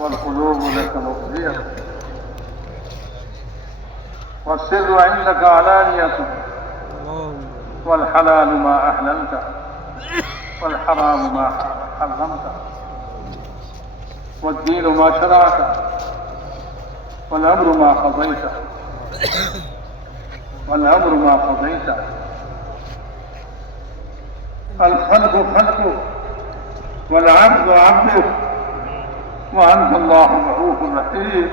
والقلوب لك مفضية، والسر عندك علانية، والحلال ما أحللت والحرام ما حرمت، والدين ما شرعت والأمر ما قضيت الخلق خلقك والعبد عبدك، وأنت الله الرؤوف الرحيم.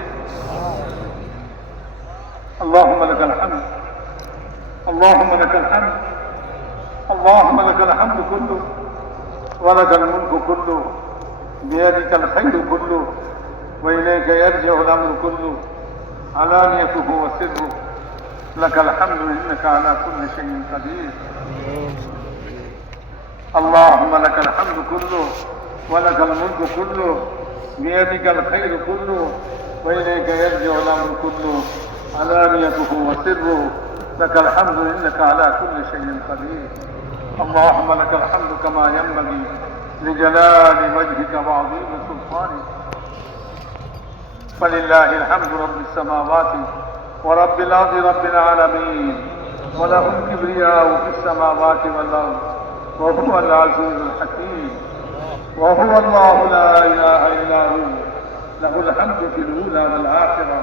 اللهم لك الحمد، اللهم لك الحمد، اللهم لك الحمد كله، ولك الملك كله، بيدك الخير كله، وإليك يرجع الأمر كله، علانيته وسره. لك الحمد إنك على كل شيء قدير. اللهم لك الحمد كله، ولك الملك كله، بيدك الخير كله، وإليك يرجع الأمر كله، علانيته وسره. لك الحمد إنك على كل شيء قدير. اللهم لك الحمد كما ينبغي لجلال وجهك وعظيم سلطانك. فلله الحمد رب السماوات ورب الأرض رب العالمين، وله الكبرياء في السماوات والأرض، وهو العزيز الحكيم، وهو الله لا إله إلا هو، له الحمد في الأولى والآخرة،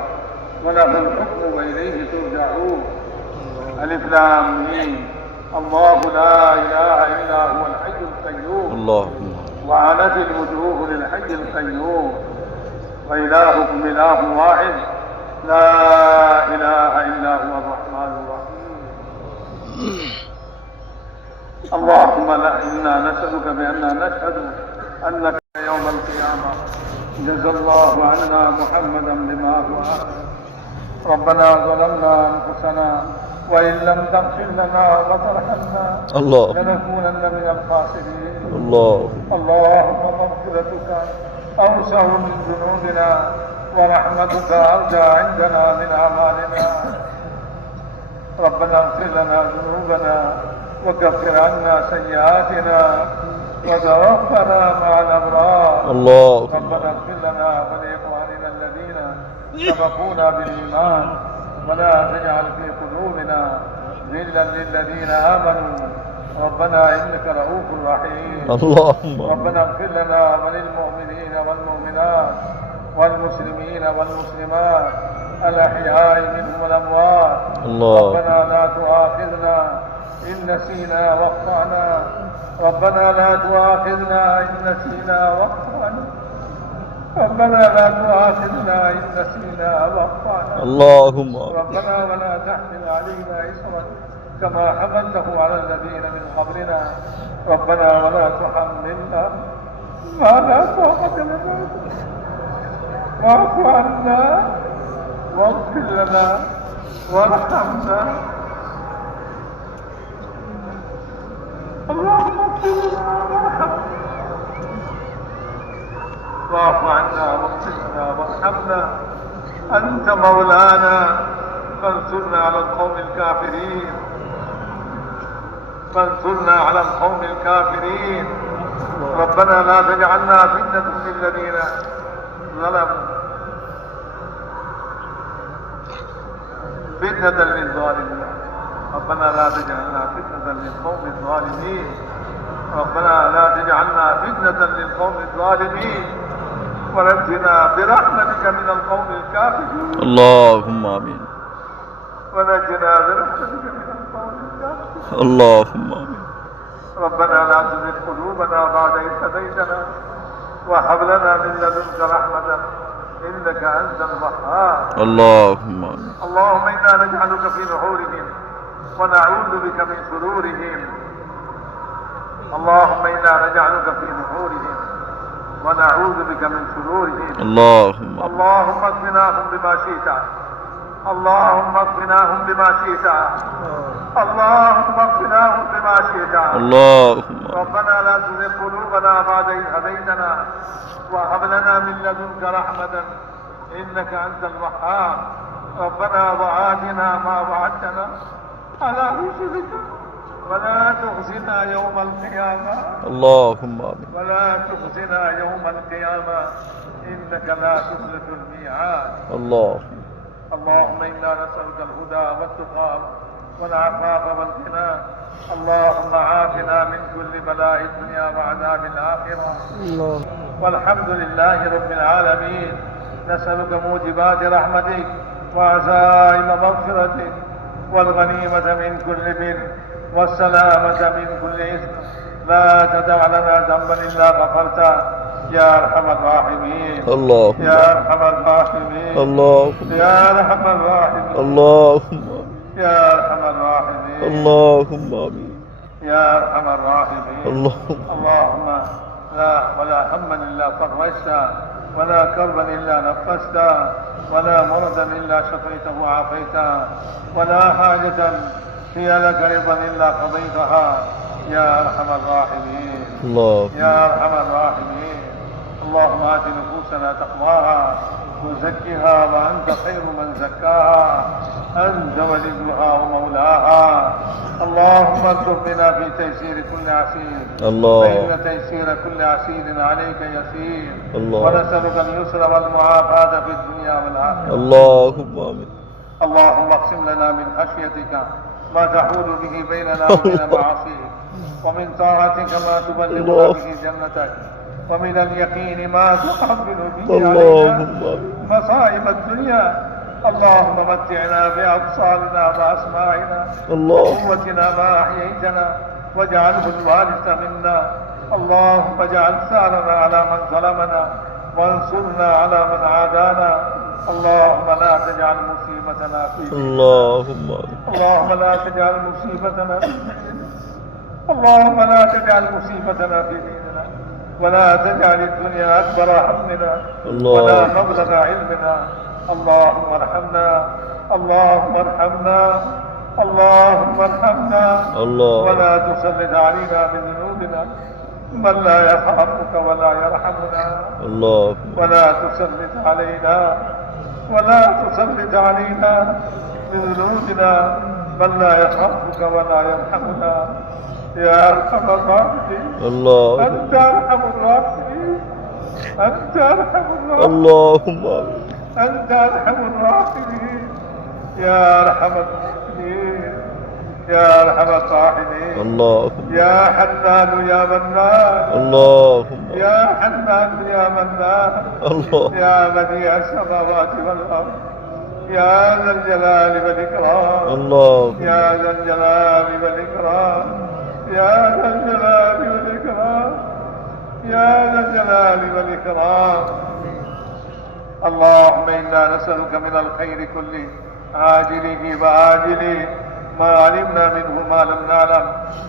وله الحكم وإليه ترجعون. ألف لام ميم. الله لا إله إلا هو الحي القيوم. اللهم وعنت الوجوه للحي القيوم، وإلهكم إله واحد لا إله إلا هو الرحمن الرحيم. اللهم لا إنا نسألك بأننا نشهد أنك يوم القيامة جزى الله عنا محمدا بما هو أهل. ربنا ظلمنا أنفسنا وإن لم تغفر لنا وترحمنا لنكونن من الخاسرين. اللهم مغفرتك أوسع من ذنوبنا، ورحمتك أرجى عندنا من أعمالنا. ربنا اغفر لنا ذنوبنا وكفر عنا سيئاتنا وتوفنا مع الأبرار. ربنا اغفر لنا ولإخواننا الذين سبقونا بالإيمان، ولا تجعل في قلوبنا غلا للذين آمنوا ربنا إنك رؤوف رحيم. ربنا اغفر لنا وللمؤمنين والمؤمنات والمسلمين والمسلمات الأحياء منهم والأموات. ربنا لا تؤاخذنا إن نسينا واخطأنا. ربنا لا تؤاخذنا إن نسينا واخطأنا. ربنا لا تؤاخذنا إن نسينا واخطأنا. ربنا ولا تحمل علينا إصرا كما حملته على الذين من قبلنا. ربنا ولا تحملنا ما لا طاقة لنا. واعف عنا واغفر لنا وارحمنا. اللهم اغفر لنا وارحمنا، واعف عنا واغفر لنا وارحمنا. أنت مولانا فانصرنا على القوم الكافرين. فانصرنا على القوم الكافرين. ربنا لا تجعلنا فتنة للذين ظلموا، فتنة للظالمين. ربنا لا تجعلنا فتنة للقوم الظالمين. ربنا لا تجعلنا فتنة للقوم الظالمين، ونجنا برحمتك من القوم الكافرين. اللهم آمين. ونجنا برحمتك من القوم الكافرين. اللهم آمين. ربنا لا تزغ قلوبنا بعد إذ هديتنا، وهب لنا من لدنك رحمة إنك أنت الوهاب. اللهم آمين. اللهم إنا نجعلك في نحورهم ونعوذ بك من شرورهم. اللهم إنا نجعلك في نحورهم ونعوذ بك من شرورهم. اللهم اكفناهم بما شئت. اللهم اكفناهم بما شئت. اللهم اكفناهم بما شئت. ربنا لا تزغ قلوبنا بعد إذ هديتنا، وهب لنا من لدنك رحمة إنك أنت الوهاب. ربنا وآتنا ما وعدتنا على رسلك ولا تخزنا يوم القيامة. اللهم آمين. ولا تخزنا يوم القيامة إنك لا تخلف الميعاد. الله اللهم إنا نسألك الهدى والتقى والعفاف والغنى. اللهم عافنا من كل بلاء الدنيا وعذاب الآخرة. الله والحمد لله رب العالمين. نسألك موجبات رحمتك وعزائم مغفرتك والغنيمة من كل بر والسلامة من كل إثم. لا تدع لنا ذنبا إلا غفرته يا أرحم الراحمين. الله يا أرحم الراحمين. الله يا أرحم الراحمين. اللهم يا أرحم الراحمين. اللهم آمين. يا أرحم الراحمين. اللهم اللهم لا ولا هما إلا فرجته ولا كربا إلا نفسته ولا مرضا إلا شفيته وعافيته ولا حاجة هي لك رضا إلا قضيتها يا أرحم الراحمين. الله يا أرحم الراحمين. اللهم آت نفوسنا تقواها وزكها وأنت خير من زكاها. أنت وليها ومولاها. اللهم ارزق بنا في تيسير كل عسير. الله فإن تيسير كل عسير عليك يسير. الله. ونسألك اليسر والمعافاة في الدنيا والآخرة. اللهم آمين. اللهم اقسم لنا من خشيتك ما تحول به بيننا وبين معاصيك ومن طاعتك ما تبلغنا الله. به جنتك ومن اليقين ما تحمل به اللهم علينا آمين. مصائب الدنيا. اللهم متعنا بأبصارنا وأسماعنا الله وقوتنا ما أحييتنا واجعله الوارث منا. اللهم اجعل ثارنا على من ظلمنا وانصرنا على من عادانا. اللهم لا تجعل مصيبتنا في ديننا. اللهم آمين. اللهم لا تجعل مصيبتنا في ديننا. اللهم لا تجعل مصيبتنا في ديننا ولا تجعل الدنيا أكبر همنا الله. ولا مبلغ علمنا. اللهم ارحمنا. اللهم ارحمنا. اللهم ارحمنا. الله ولا تسلط علينا بذنوبنا من لا يخافك ولا يرحمنا. الله ولا تسلط علينا بذنوبنا من لا يخافك ولا يرحمنا يا أرحم الراحمين. الله أنت أرحم الراحمين. أنت أرحم الراحمين. اللهم آمين. أنت أرحم الراحمين. يا أرحم الراحمين. يا أرحم الراحمين. اللهم يا حنان يا منان. اللهم يا حنان يا منان. الله يا بديع السماوات والأرض. يا ذا الجلال والإكرام. الله يا ذا الجلال والإكرام. يا ذا الجلال والإكرام. يا ذا الجلال والإكرام. اللهم إنا نسألك من الخير كله عاجله وآجله ما علمنا منه ما لم نعلم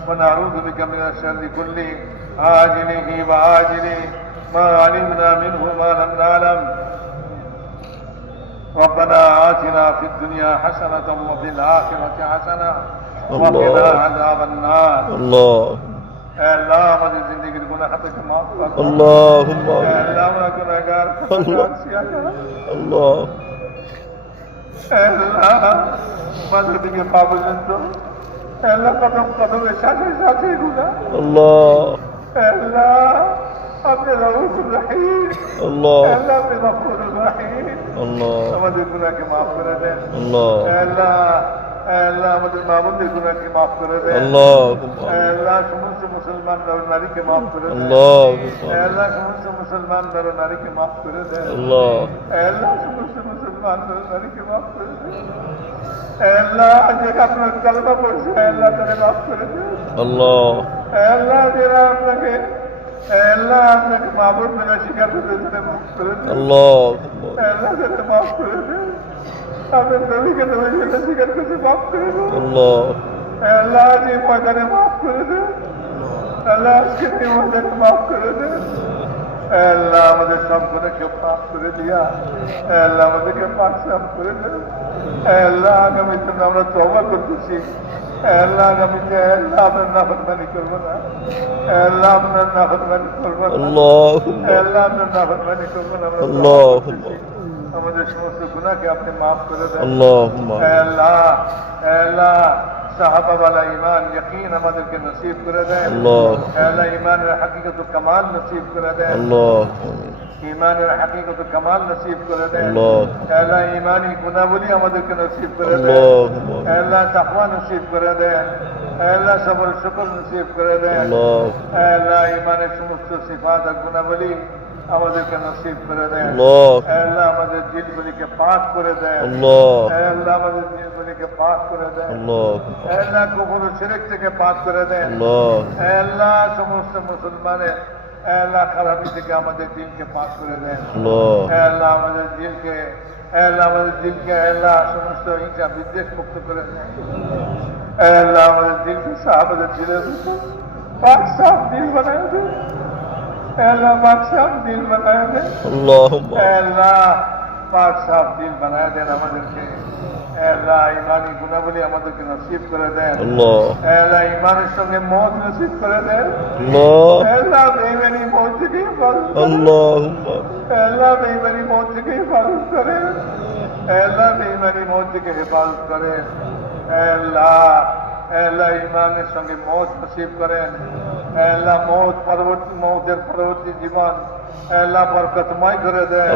ونعوذ بك من الشر كله عاجله وآجله ما علمنا منه ما لم نعلم. ربنا آتنا في الدنيا حسنة وفي الآخرة حسنة وقنا عذاب النار. الله अल्लाह हमारी जिंदगी गुनाह पे माफ कर। اللهم آمين. अल्लाह हमारा गुनहगार الله अल्लाह मदद के पाबंद तो अल्लाह कदम कदम साथे साथे गुना الله अल्लाह अपने रऊफ रहीम الله अल्लाह अपने गफूर रहीम الله हमारे गुनाह के माफ कर दे। الله अल्लाह अल्लाह हमारे मामून के गुनाह के माफ कर दे। اللهم अल्लाह समस्त मुसलमान नर नारी के माफ कर दे। اللهم अल्लाह समस्त मुसलमान नर नारी के माफ कर दे। الله अल्लाह समस्त मुसलमान नर नारी के माफ कर दे। अल्लाह जेका अपना कलमा पढ़ से अल्लाह तेरे माफ कर दे। الله अल्लाह तेरा अपना के अल्लाह अपना के माबूद में शिकार कर दे तेरे माफ कर दे। اللهم अल्लाह तेरे माफ कर दे। अपने नबी के नबी में शिकार कर दे माफ कर दे। الله अल्लाह जी मदद माफ कर दे। अल्लाह इसके मदद माफ कर दे। अल्लाह मुझे सब गुनाह के माफ कर दिया। अल्लाह मुझे के पास सब कर दे। अल्लाह का मैं तुम्हारा तौबा करती थी। अल्लाह का मुझे अल्लाह अपना नाफरमानी करवाना। अल्लाह अपना नाफरमानी करवाना। اللهم अल्लाह अपना नाफरमानी करवाना। اللهم हमारे समस्त गुनाह के आपने माफ कर दे। اللهم अल्लाह अल्लाह मुस्ताहब वाला ईमान यकीन हमारे के नसीब करे दें। अल्लाह ईमान हकीकत कमाल नसीब करे दें। ईमान हकीकत कमाल नसीब करे दें। अल्लाह ईमानी गुनावली हमारे के नसीब करे दें। अल्लाह तकवा नसीब करे दें। अल्लाह सब्र शुक्र नसीब करे दें। अल्लाह ईमान समस्त सिफात गुनावली আমাদেরকে নসিব করে দেন। আল্লাহ আমাদের দিলগুলিকে পাক করে দেন। আল্লাহ আমাদের দিলগুলিকে পাক করে দেন। আল্লাহ কুফর ও শিরক থেকে পাক করে দেন। আল্লাহ সমস্ত মুসলমানের আল্লাহ খারাপি থেকে আমাদের দিলকে পাক করে দেন। আল্লাহ আমাদের দিলকে আল্লাহ সমস্ত হিংসা বিদ্বেষ মুক্ত করে দেন। আল্লাহ আমাদের দিলকে আমাদের দিলের পাক সাফ দিল বানায় দেন। अल्लाह पाक साफ दिल बनाया दे। अल्लाह पाक साफ दिल बनाया दे আমাদেরকে। अल्लाह ईमानी गुनावली আমাদেরকে নসিব করে দেন। अल्लाह ईमाনের সঙ্গে মওত নসিব করে দেন। अल्लाह বেঈমানি মওত থেকে হেফাজত করেন। अल्लाह বেঈমানি মওত থেকে হেফাজত করেন। अल्लाह বেঈমানি মওত থেকে হেফাজত করেন। अल्लाह ईमाনের সঙ্গে মওত নসিব করেন। আল্লাহ মওতের পরবর্তী জীবন আল্লাহ বরকতময় করে দেন।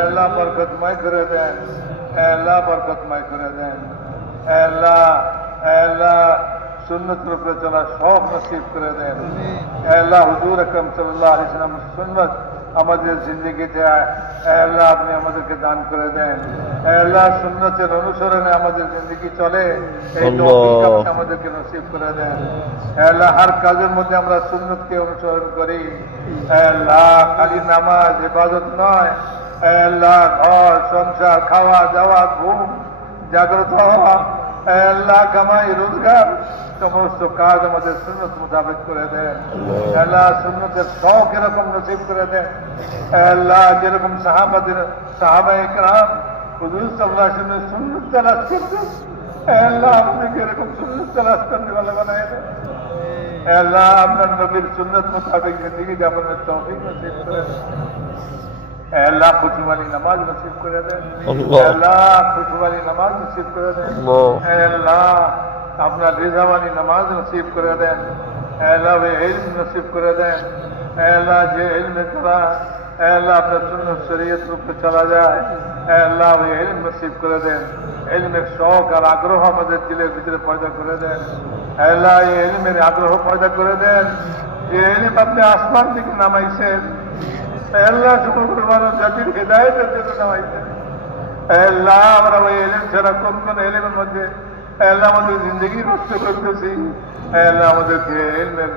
আল্লাহ বরকতময় করে দেন। আল্লাহ বরকতময় করে দেন। আল্লাহ সুন্নতের উপরে চলা সব নসিব করে দেন। আল্লাহ হুজুর আকরাম সাল্লাল্লাহু আলাইহি ওয়াসাল্লাম সুন্নাত আমাদের জিন্দেগিতে আল্লাহ আপনি আমাদেরকে দান করে দেন। আল্লাহ সুন্নতের অনুসরণে আমাদের জিন্দেগি চলে এই তৌফিক আপনি আমাদেরকে নসিব করে দেন। আল্লাহ হর কাজের মধ্যে আমরা সুন্নতকে অনুসরণ করি। আল্লাহ খালি নামাজ ইবাদত নয়, আল্লাহ ঘর সংসার খাওয়া দাওয়া ঘুম জাগ্রত হওয়া আল্লাহ কামাই রোজগার সমস্ত কাজ আমাদের সুন্নত মোতাবেক করে দেন। আল্লাহ সুন্নতের শখ এরকম নসিব করে দেন। আল্লাহ যেরকম সাহাবায়ে কেরাম হুজুর সাল্লাল্লাহু আলাইহি ওয়াসাল্লাম সুন্নত তালাশ করতেন, আল্লাহ আপনাকে এরকম সুন্নত তালাশ করতে ভালো বানায় দেন। আল্লাহ আপনার নবীর সুন্নত মোতাবেক জিন্দেগি যাপনের তৌফিক নসিব করে দেন। আল্লাহ খুশিওয়ালি নামাজ নসিব করে দেন। আল্লাহ খুশিওয়ালি নামাজ নসিব করে দেন। আল্লাহ আপনার রিজাওয়ালি নামাজ নসিব করে দেন। আল্লাহ ইলম নসিব করে দেন। আল্লাহ যে ইলমের দ্বারা আল্লাহ আপনার সুন্নাত শরীয়ত রূপে চলা যায়, আল্লাহ ইলম নসিব করে দেন। ইলমের শখ আর আগ্রহ আমাদের দিলের ভিতরে পয়দা করে দেন। আল্লাহ এই ইলমের আগ্রহ পয়দা করে দেন। যে ইলম আপনি আসমান থেকে নামাইছেন, আল্লাহ সমগ্র মানব জাতির হেদায়েতের জন্য নামাইছেন। আল্লাহ আমরা ওই ইলম ছাড়া কোন ইলমের মধ্যে আল্লাহ আমাদের জিন্দগি নষ্ট করতেছি। আল্লাহ আমাদেরকে ইলমের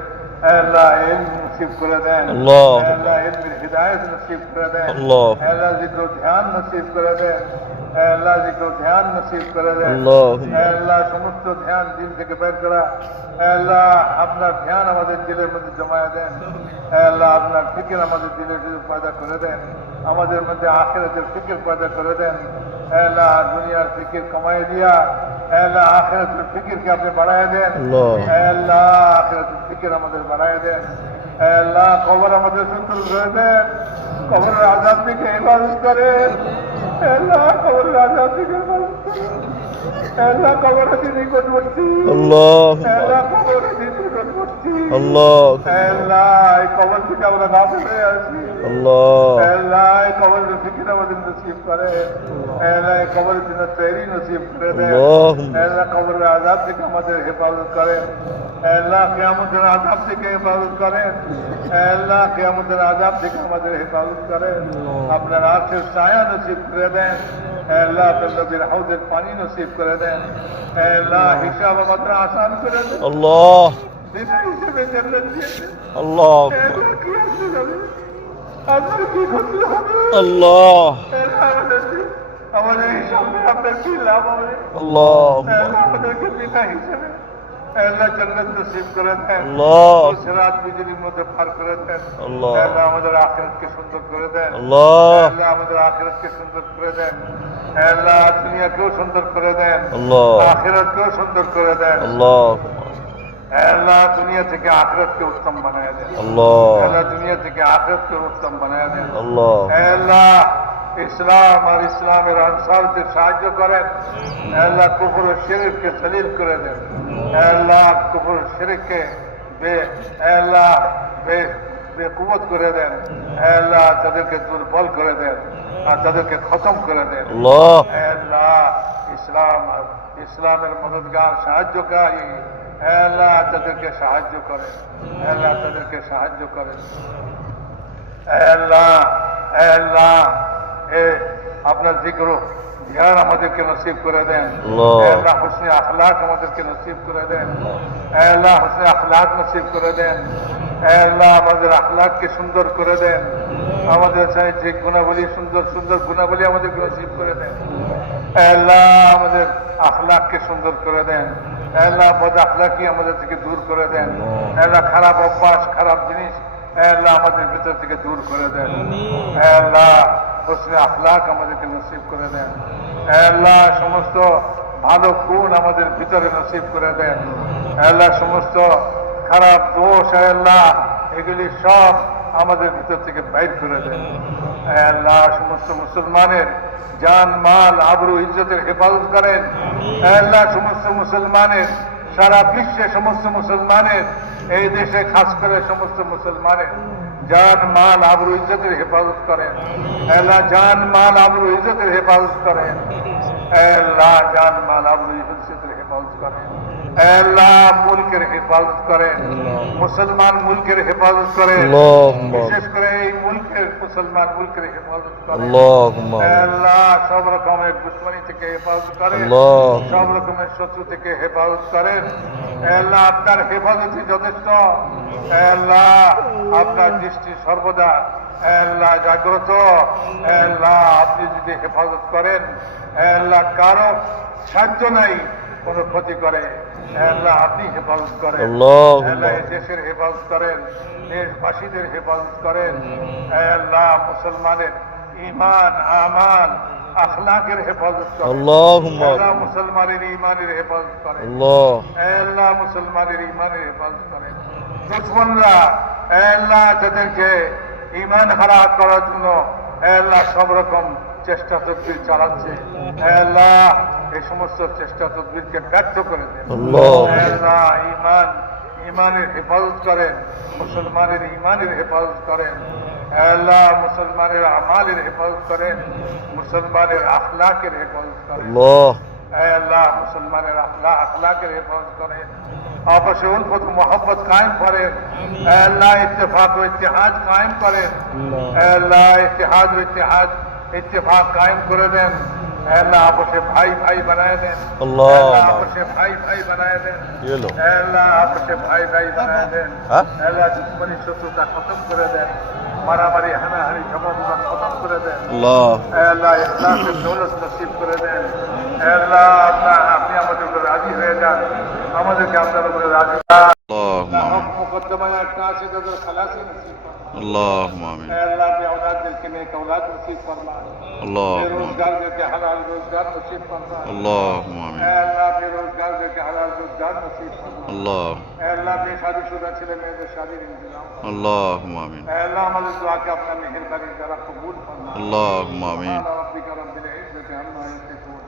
আল্লাহ ইলম নসিব করে দেন। আল্লাহ ইলমের হিদায়াত নসিব করে দেন। আল্লাহ জিক্র ধ্যান নসিব করে দেন। আল্লাহ জিক্র ধ্যান নসিব করে দেন। আল্লাহ সমস্ত ধ্যান দিল থেকে বের করা আল্লাহ আপনার ধ্যান আমাদের দিলের মধ্যে জমায়া দেন। আল্লাহ আপনার ফিকির আমাদের দিলের ভিতরে পয়দা করে দেন। আমাদের মধ্যে আখিরাতের ফিকির পয়দা করে দেন। আল্লাহ দুনিয়ার ফিকির কমাই দিয়া আল্লাহ আখিরাতের ফিকিরকে আপনি বাড়ায় দেন। আল্লাহ আখিরাতের ফিকির আমাদের বাড়ায় দেন। আল্লাহ কবর আমাদের সুন্দর করে দেন। কবরের আযাব থেকে হেফাজত করেন। আল্লাহ কবরের আযাব থেকে হেফাজত করেন। আল্লাহ কবরের নিকটবর্তী। আল্লাহ কবরের নিকটবর্তী। আল্লাহ এই কবর থেকে আমরা নাফিল হয়ে আসি। আল্লাহ এই কবরের ফিকির আমাদের নসিব করেন। আল্লাহ এই কবরের জন্য তৈরি নসিব করে দেন। আল্লাহ কবরের আযাব থেকে আমাদের হেফাজত করেন। আল্লাহ কিয়ামতের আযাব থেকে হেফাজত করেন। আল্লাহ কিয়ামতের আযাব থেকে আমাদের হেফাজত করেন। আপনার আরশের ছায়া নসিব করে দেন। আল্লাহ আপনার নবীর হাউজের পানি নসিব করে দেন। আল্লাহ হিসাব আমাদের আসান করে দেন। আল্লাহ বিনা হিসেবে জান্নাত দিয়ে দেন। আল্লাহ কি আসবে যাবে আপনার কি করতে হবে? আল্লাহ আমাদের হিসাবে আপনার কি লাভ হবে? আল্লাহ আমাদেরকে বিনা হিসেবে আল্লাহ জান্নাত নসিব করে দেন। আল্লাহ সিরাত বিজলির মধ্যে পার করে দেন। আল্লাহ আমাদের আখিরাতকে সুন্দর করে দেন। আল্লাহ আমাদের আখিরাতকে সুন্দর করে দেন। আল্লাহ দুনিয়াকেও সুন্দর করে দেন। আল্লাহ আখিরাতকেও সুন্দর করে দেন। আল্লাহ দুনিয়া থেকে আখিরাতকে উত্তম বানায় দেন। আল্লাহ দুনিয়া থেকে আখিরাতকে উত্তম বানায় দেন। আল্লাহ ইসলাম আর ইসলামের আনসারদের সাহায্য করেন। আল্লাহ কুফর ও শিরককে জলিল করে দেন। আল্লাহ কুফর ও শিরককে আল্লাহ বেকুবত করে দেন। আল্লাহ তাদেরকে দুর্বল করে দেন আর তাদেরকে খতম করে দেন। আল্লাহ আল্লাহ ইসলামের মদদগার সাহায্যকারী আল্লাহ তাদেরকে সাহায্য করেন। আল্লাহ তাদেরকে সাহায্য করেন। আল্লাহ আল্লাহ আপনার জিক্র ধ্যান আমাদেরকে নসিব করে দেন। আল্লাহ হুসনে আখলাক আমাদেরকে নসিব করে দেন। আল্লাহ হুসনে আখলাক নসিব করে দেন। আল্লাহ আমাদের আখলাককে সুন্দর করে দেন। আমাদের চাই যে গুণাবলী সুন্দর সুন্দর গুণাবলী আমাদেরকে নসিব করে দেন। আল্লাহ আমাদের আখলাককে সুন্দর করে দেন। আল্লাহ বদ আখলাকি আমাদের থেকে দূর করে দেন। আল্লাহ খারাপ অভ্যাস খারাপ জিনিস আল্লাহ আমাদের ভিতর থেকে দূর করে দেন। আল্লাহ হুসনে আখলাক আমাদেরকে নসিব করে দেন। আল্লাহ সমস্ত ভালো গুণ আমাদের ভিতরে নসিব করে দেন। আল্লাহ সমস্ত খারাপ দোষ আল্লাহ এগুলি সব আমাদের ভিতর থেকে বাইর করে দেন। আল্লাহ সমস্ত মুসলমানের জান মাল আবরু ইজ্জতের হেফাজত করেন। আল্লাহ সমস্ত মুসলমানের সারা বিশ্বে সমস্ত মুসলমানের এই দেশে খাস করে সমস্ত মুসলমানের জান মাল আবরু ইজ্জতের হেফাজত করেন। আল্লাহ জান মাল আবরু ইজ্জতের হেফাজত করেন। আল্লাহ জান মাল আবরু ইজ্জতের হেফাজত করেন। আল্লাহ মুলকের হেফাজত করেন। মুসলমান মুলকের হেফাজত করেন। বিশেষ করে এই মুলকের মুসলমান মুলকের হেফাজত করেন। আল্লাহ সব রকমের দুশ্মনী থেকে হেফাজত করেন। সব রকমের শত্রু থেকে হেফাজত করেন। আল্লাহ আপনার হেফাজতই যথেষ্ট। আল্লাহ আপনার দৃষ্টি সর্বদা আল্লাহ জাগ্রত। আল্লাহ আপনি যদি হেফাজত করেন আল্লাহ কারো সাহায্য নাই কোনো ক্ষতি করে। আল্লাহ আপনি হেফাজত করেন। আল্লাহ এই দেশের হেফাজত করেন। দেশবাসীদের হেফাজত করেন। আল্লাহ মুসলমানের ঈমান আমাল আখলাকের হেফাজত করেন। আল্লাহ মুসলমানের ঈমানের হেফাজত করেন। আল্লাহ মুসলমানের ঈমানের হেফাজত করেন। দুশমনরা আল্লাহ যাদেরকে ঈমান হারা করার জন্য আল্লাহ সব রকম চেষ্টা তদবির চালাচ্ছে আল্লাহ এই সমস্ত চেষ্টা তদবিরকে ব্যর্থ করে দেন। আল্লাহ ঈমানের হেফাজত করেন। মুসলমানের ঈমানের হেফাজত করেন। আল্লাহ মুসলমানের আমালের হেফাজত করেন। মুসলমানের আখলাকের হেফাজত করেন। আল্লাহ মুসলমানের আখলাকের হেফাজত করেন। आपस में उल्फत मोहब्बत कायम करें। अल्लाह इत्तेफाक व इत्तेहाद कायम करें। अल्लाह इत्तेहाद व इत्तेफाक कायम कर दें। अल्लाह आपस में भाई भाई बनाए दें। अल्लाह आपस में भाई भाई बनाए दें। अल्लाह आपस में भाई भाई बनाए दें। अल्लाह दुश्मनी शत्रुता खत्म कर दें। मारामारी हानाहानी झगड़ा खत्म कर दें। अल्लाह इखलास दौलत नसीब कर दें। अल्लाह अपने আমাদের উপর রাজি হয়ে যান। আমাদেরকে আপনার উপরে রাজি मुकद्दमा काशी दर खलासी नसीब फरमा। اللهم आमीन। अल्लाह के औलाद दिल के नेक औलाद नसीब फरमा। बेरोजगार दिल के हलाल रोजगार नसीब फरमा। اللهم आमीन। अल्लाह बेरोजगार दिल के हलाल रोजगार नसीब फरमा। अल्लाह बेशादीशुदा ছেলে মেয়েদের শাদীর ইন্তজাম फरमा। اللهم आमीन। अल्लाह हमारे दुआ के अपना मेहरबानी जरा कबूल फरमा। اللهم आमीन। रब्बिक रब्बिल इज्जति अम्मा यसिफून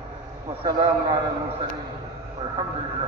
व सलामुन अलल मुरसलीन वल्हम्दुलिल्लाह।